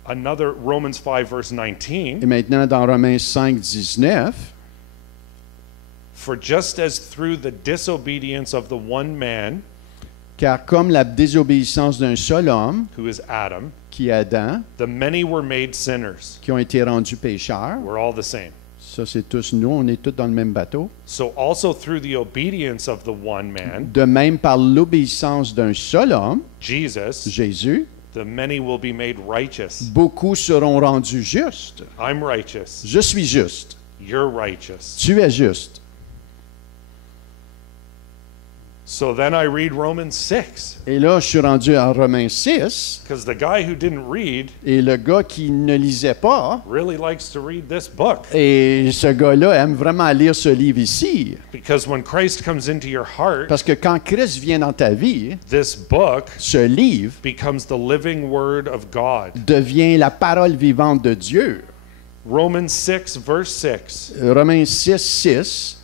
another Romans 5 verse 19. Et maintenant, dans Romains 5, 19, For just as through the disobedience of the one man, car comme la désobéissance d'un seul homme, who is Adam, qui est Adam, the many were made sinners. qui ont été rendus pécheurs, We're all the same. ça c'est tous nous, on est tous dans le même bateau. So also through the obedience of the one man, De même, par l'obéissance d'un seul homme, Jesus, Jésus, the many will be made righteous. beaucoup seront rendus justes. I'm righteous. Je suis juste. You're righteous. Tu es juste. So then I read Romans 6, Et là, je suis rendu à Romains 6, because the guy who didn't read et le gars qui ne lisait pas, really likes to read this book. et ce gars-là aime vraiment lire ce livre ici. Because when Christ comes into your heart, Parce que quand Christ vient dans ta vie, this book ce livre becomes the living word of God. devient la parole vivante de Dieu. Romans 6, verse 6. Romains 6, 6.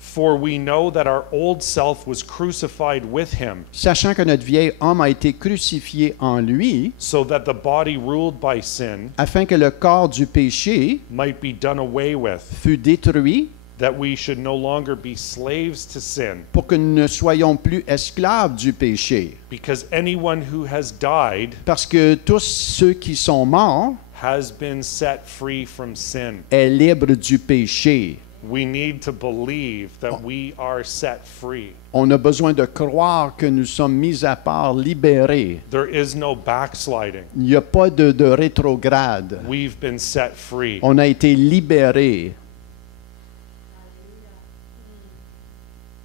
For we know that our old self was crucified with him, Sachant que notre vieil homme a été crucifié en lui, so that the body ruled by sin afin que le corps du péché might be done away with, fût détruit, that we should no longer be slaves to sin. pour que nous ne soyons plus esclaves du péché. Because anyone who has died Parce que tous ceux qui sont morts has been set free from sin. est libre du péché. We need to believe that we are set free. On a besoin de croire que nous sommes mis à part, libérés. There is no backsliding. Il n'y a pas de rétrograde. We've been set free. On a été libérés.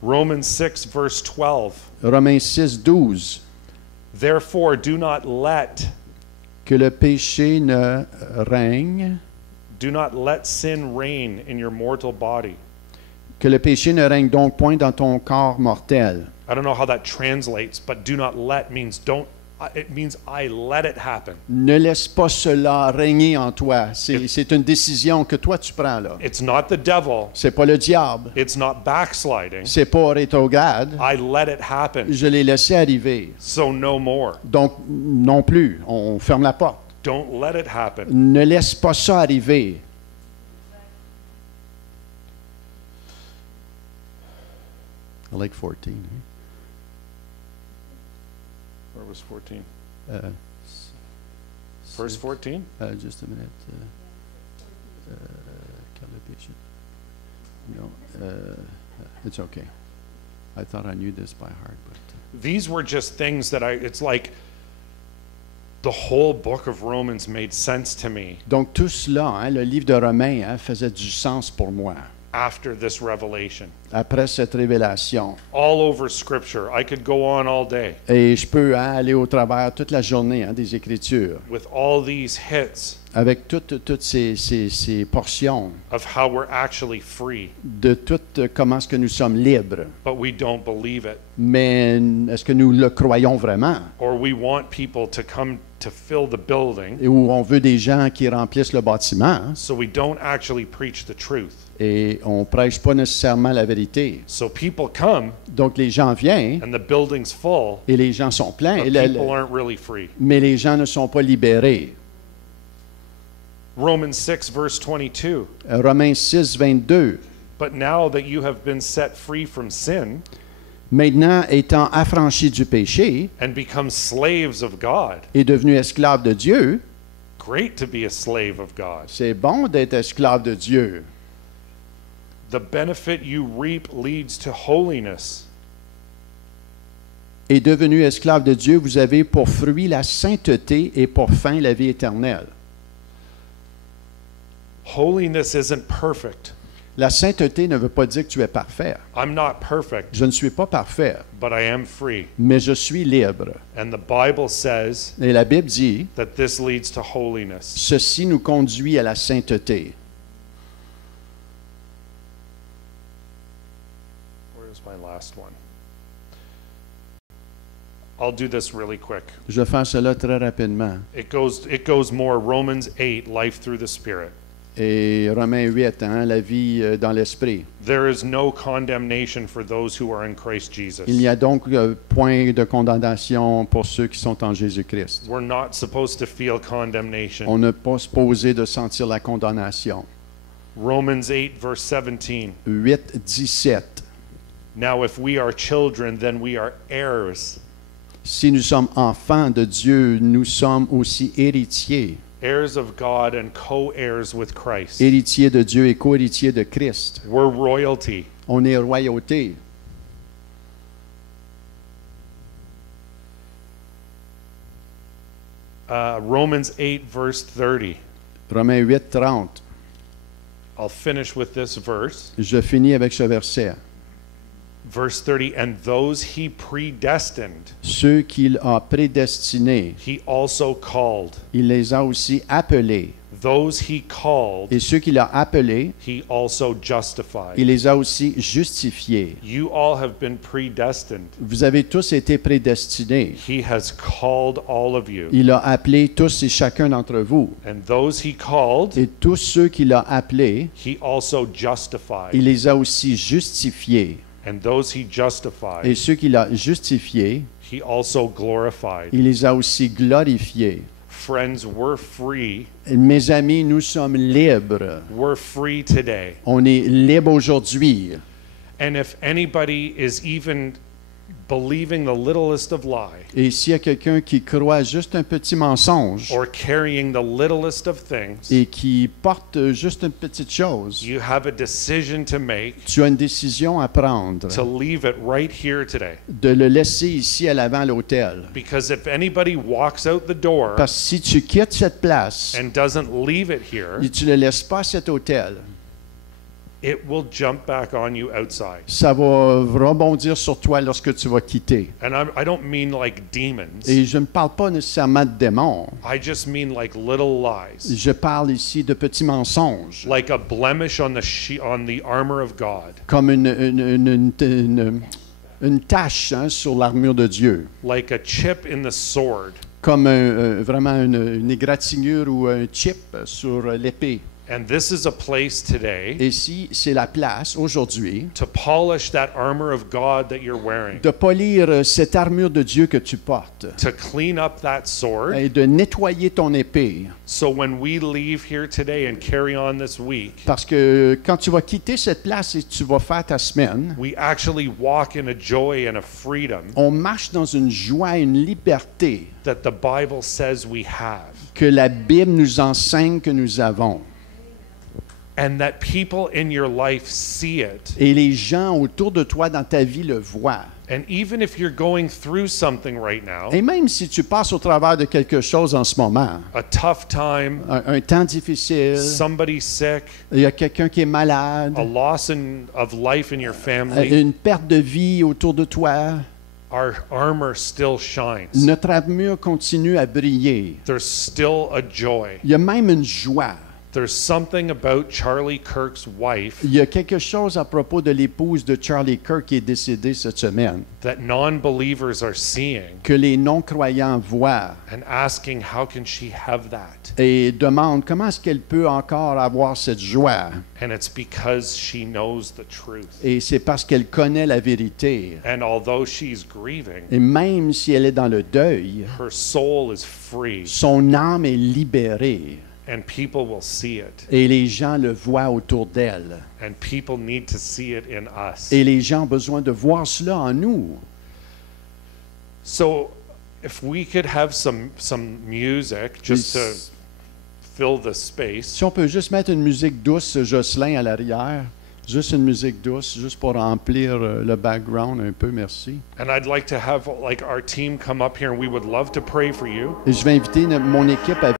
Romans 6, verse 12. Romains 6, 12. Therefore, do not let Que le péché ne règne, sin reign in your mortal body. que le péché ne règne donc point dans ton corps mortel. I don't know how that translates, but do not let means don't. It means I let it happen. Ne laisse pas cela régner en toi. C'est une décision que toi tu prends là. It's not the devil. C'est pas le diable. It's not backsliding. C'est pas rétrograde. I let it happen. Je l'ai laissé arriver. So no more. Donc non plus. On ferme la porte. Don't let it happen. Ne laisse pas ça arriver. I like 14. Where was 14? Uh, Verse 14? Just a minute. Car le péché. No, it's okay. I thought I knew this by heart, but These were just things that it's like the whole book of Romans made sense to me donc tout cela, hein, le livre de Romains, hein, faisait du sens pour moi. after this revelation. Après cette révélation. All over Scripture. I could go on all day Et je peux aller au travers toute la journée hein, des Écritures, with all these hits avec toutes ces portions of how we're actually free, de tout comment est-ce que nous sommes libres. but we don't believe it. Mais est-ce que nous le croyons vraiment? Or we want people to come to fill the building, Et où on veut des gens qui remplissent le bâtiment hein, so we don't actually preach the truth. et on ne prêche pas nécessairement la vérité. So people come Donc les gens viennent and the building's full, et les gens sont pleins, but et people aren't really free. mais les gens ne sont pas libérés. Romans 6, verse 22. Romains 6, 22. But now that you have been set free from sin Maintenant, étant affranchis du péché and become slaves of God, et devenus esclaves de Dieu, great to be a slave of God. c'est bon d'être esclave de Dieu. The benefit you reap leads to holiness. Et devenus esclaves de Dieu, vous avez pour fruit la sainteté et pour fin la vie éternelle. Holiness isn't perfect. La sainteté ne veut pas dire que tu es parfait. I'm not perfect, Je ne suis pas parfait, but I am free. mais je suis libre. And the Bible says Et la Bible dit, that this leads to holiness. ceci nous conduit à la sainteté. Where's my last one? I'll do this really quick. Je vais faire cela très rapidement. It goes more Romans 8, life through the Spirit. Et Romains 8, hein, la vie dans l'esprit. There is no condemnation for those who are in Christ Jesus. Il n'y a donc point de condamnation pour ceux qui sont en Jésus-Christ. We're not supposed to feel condemnation. On n'est pas supposé de sentir la condamnation. Romans 8, verse 17. 8, 17. Now if we are children, then we are heirs. Si nous sommes enfants de Dieu, nous sommes aussi héritiers. Heirs of God and co-heirs with Christ. Héritiers de Dieu et co-héritiers de Christ. We're royalty. On est royauté. Romans 8, verse 30. Romains 8, 30. I'll finish with this verse. Je finis avec ce verset. Verse 30, and those he predestined, Ceux qu'il a prédestinés, he also called. il les a aussi appelés. Those he called, Et ceux qu'il a appelés, he also justified. il les a aussi justifiés. You all have been predestined. Vous avez tous été prédestinés. He has called all of you. Il a appelé tous et chacun d'entre vous. And those he called, Et tous ceux qu'il a appelés, he also justified. il les a aussi justifiés. And those he Et justified, ceux qu'il a justifiés, he also glorified. il les a aussi glorifiés. Friends, we're free. Et mes amis, nous sommes libres. We're free today. On est libres aujourd'hui. And if anybody is even believing the littlest of lie, Et s'il y a quelqu'un qui croit juste un petit mensonge or carrying the littlest of things, et qui porte juste une petite chose, you have a decision to make tu as une décision à prendre to leave it right here today. de le laisser ici à l'avant l'hôtel. Because if anybody walks out the door Parce que si tu quittes cette place and doesn't leave it here, et tu ne le laisses pas à cet hôtel, it will jump back on you outside. ça va rebondir sur toi lorsque tu vas quitter. And I don't mean like demons. Et je ne parle pas nécessairement de démons. I just mean like little lies, Je parle ici de petits mensonges, like a blemish on on the armor of God, comme une tache sur l'armure de Dieu, like a chip in the sword. comme vraiment une égratignure ou un chip sur l'épée. And this is a place today Et si c'est la place aujourd'hui to polish that armor of God that you're wearing, de polir cette armure de Dieu que tu portes to clean up that sword, et de nettoyer ton épée. so when we leave here today and carry on this week, Parce que quand tu vas quitter cette place et tu vas faire ta semaine, we actually walk in a joy and a freedom on marche dans une joie et une liberté that the Bible says we have, que la Bible nous enseigne que nous avons. and that people in your life see it. Et les gens autour de toi dans ta vie le voient. And even if you're going through something right now, Et même si tu passes au travers de quelque chose en ce moment, a tough time, un temps difficile, somebody sick, il y a quelqu'un qui est malade, a loss of life in your family, une perte de vie autour de toi, our armor still shines. notre armure continue à briller. There's still a joy. Il y a même une joie. There's something about Charlie Kirk's wife Il y a quelque chose à propos de l'épouse de Charlie Kirk qui est décédée cette semaine, that non-believers are seeing que les non-croyants voient and asking, how can she have that? et demandent comment est-ce qu'elle peut encore avoir cette joie. And it's because she knows the truth. Et c'est parce qu'elle connaît la vérité. And although she's grieving, Et même si elle est dans le deuil, her soul is free, son âme est libérée. and people will see it. Et les gens le voient autour d'elle. And people need to see it in us. Et les gens ont besoin de voir cela en nous. So if we could have some music just to fill the space. Si on peut juste mettre une musique douce, Jocelyn, à l'arrière. Juste une musique douce, juste pour remplir le background un peu, merci. And I'd like to have like our team come up here, and we would love to pray for you. Et je vais inviter mon équipe à